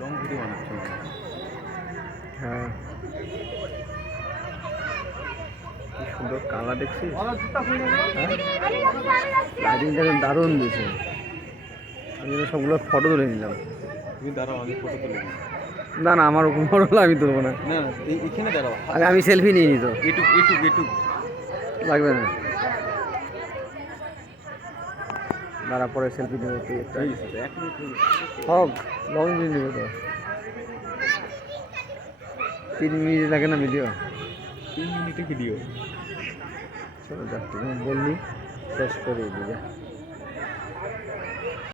Long video বানাচ্ছ? হ্যাঁ, কি সুন্দর কালার দেখছিস? লাইটিংটা দারুণ দিয়েছে। আমি সবগুলো ফটো তুলে নিলাম। তুমি দাঁড়াও, আমি ফটো তুলে দিই। না না, আমার ওরকম ফটো হলো আমি তুলবো না। না না, এখানে দাঁড়াও। আমি সেলফি নিয়ে নিত। এটুক এটুক এটুক লাগবে না, দাঁড়া পরে সেলফি নেবো। তুই একটা হয়ে গেছে, 1 মিনিট হয়ে গেছে। হোক, লং ভিডিও নেবো তো। 3 মিনিট লাগে না ভিডিও? 3 মিনিটে ভিডিও। চলো যাক, তুমি বললি শেষ করে দিই।